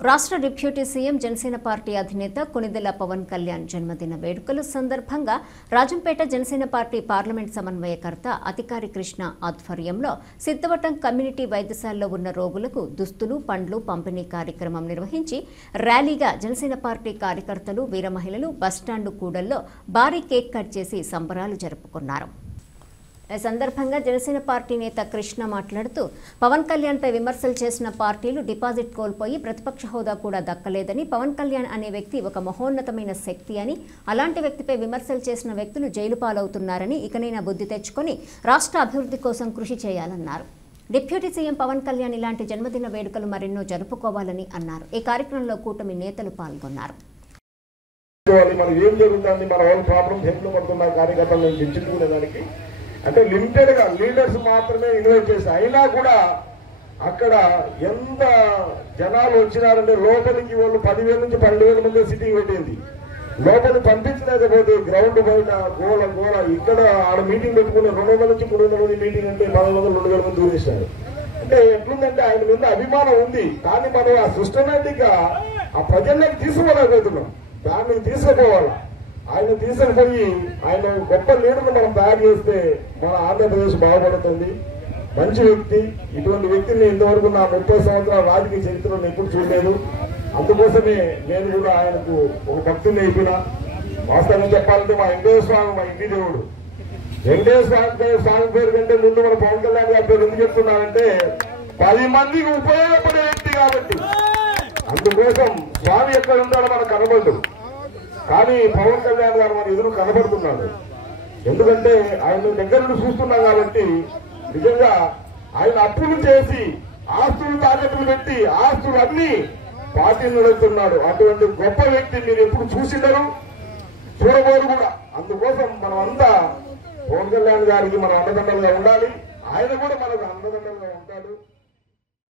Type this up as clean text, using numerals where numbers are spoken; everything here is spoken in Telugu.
రాష్ట్ర డిప్యూటీ సీఎం జనసేన పార్టీ అధినేత కొనిదెల పవన్ కళ్యాణ్ జన్మదిన వేడుకల సందర్భంగా రాజంపేట జనసేన పార్టీ పార్లమెంట్ సమన్వయకర్త అధికారి కృష్ణ ఆధ్వర్యంలో సిద్ధవటం కమ్యూనిటీ వైద్యశాలలో ఉన్న రోగులకు దుస్తులు పండ్లు పంపిణీ కార్యక్రమం నిర్వహించి ర్యాలీగా జనసేన పార్టీ కార్యకర్తలు వీర మహిళలు బస్టాండు కూడల్లో భారీ కేక్ కట్ చేసి సంబరాలు జరుపుకున్నారు. ఈ సందర్భంగా జనసేన పార్టీ నేత కృష్ణ మాట్లాడుతూ పవన్ కళ్యాణ్ పై విమర్శలు చేసిన పార్టీలు డిపాజిట్ కోల్పోయి ప్రతిపక్ష హోదా కూడా దక్కలేదని, పవన్ కళ్యాణ్ అనే వ్యక్తి ఒక మహోన్నతమైన శక్తి అని, అలాంటి వ్యక్తిపై విమర్శలు చేసిన వ్యక్తులు జైలు పాలవుతున్నారని, ఇకనైనా బుద్ధి తెచ్చుకొని రాష్ట్ర అభివృద్ధి కోసం కృషి చేయాలన్నారు. డిప్యూటీ సీఎం పవన్ కళ్యాణ్ ఇలాంటి జన్మదిన వేడుకలు మరెన్నో జరుపుకోవాలని అన్నారు. ఈ కార్యక్రమంలో కూటమి నేతలు పాల్గొన్నారు. అంటే లిమిటెడ్ గా లీడర్స్ మాత్రమే ఇన్వైట్ చేసి అయినా కూడా అక్కడ ఎంత జనాలు వచ్చినారంటే లోపలికి వాళ్ళు 10,000 నుంచి 12,000 మంది సిట్టింగ్ పెట్టింది. లోపలికి పంపించలేకపోతే గ్రౌండ్ బయట గోల ఇక్కడ ఆడ మీటింగ్ పెట్టుకుని 200 నుంచి 300 మంది మీటింగ్ అంటే 1,200 మంది దూరేశారు. అంటే ఎట్లుందంటే ఆయన మీద అభిమానం ఉంది, కానీ మనం ఆ సిస్టమేటిక్ గా ఆ ప్రజల్లోకి తీసుకోలేకపోతున్నాం. దాన్ని తీసుకుపోవాలా, ఆయన తీసుకుపోయి ఆయన గొప్ప లీడర్ను మనం తయారు చేస్తే మన ఆంధ్రప్రదేశ్ బాగుపడుతుంది. మంచి వ్యక్తి, ఇటువంటి వ్యక్తిని ఇంతవరకు నా 30 సంవత్సరాల రాజకీయ చరిత్రను ఎప్పుడు చూడలేదు. అందుకోసమే నేను కూడా ఆయనకు ఒక భక్తుని అయిపోయిన. వాస్తవంగా చెప్పాలంటే మా వెంకటేశ్వర స్వామి మా ఇంటి దేవుడు. వెంకటేశ్వర స్వామి పేరు కంటే ముందు మన పవన్ కళ్యాణ్ గారి పేరు ఎందుకు చెప్తున్నానంటే 10 మందికి ఉపయోగపడే వ్యక్తి కాబట్టి. అందుకోసం స్వామి ఎక్కడ ఉన్నాడో మనకు కనబడదు, కానీ పవన్ కళ్యాణ్ గారు మన ఎదురు కనబడుతున్నాడు. ఎందుకంటే ఆయన దగ్గర నుండి చూస్తున్నాం కాబట్టి నిజంగా ఆయన అప్పులు చేసి ఆస్తులు తాకట్టులు పెట్టి ఆస్తులు అన్ని పార్టీలు నడుపుతున్నాడు. అటువంటి గొప్ప వ్యక్తి మీరు ఎప్పుడు చూసిండరు, చూడబోరు కూడా. అందుకోసం మనం అంతా పవన్ కళ్యాణ్ గారికి మనం అండదండలుగా ఉండాలి, ఆయన కూడా మనకు అండదండలుగా ఉంటాడు.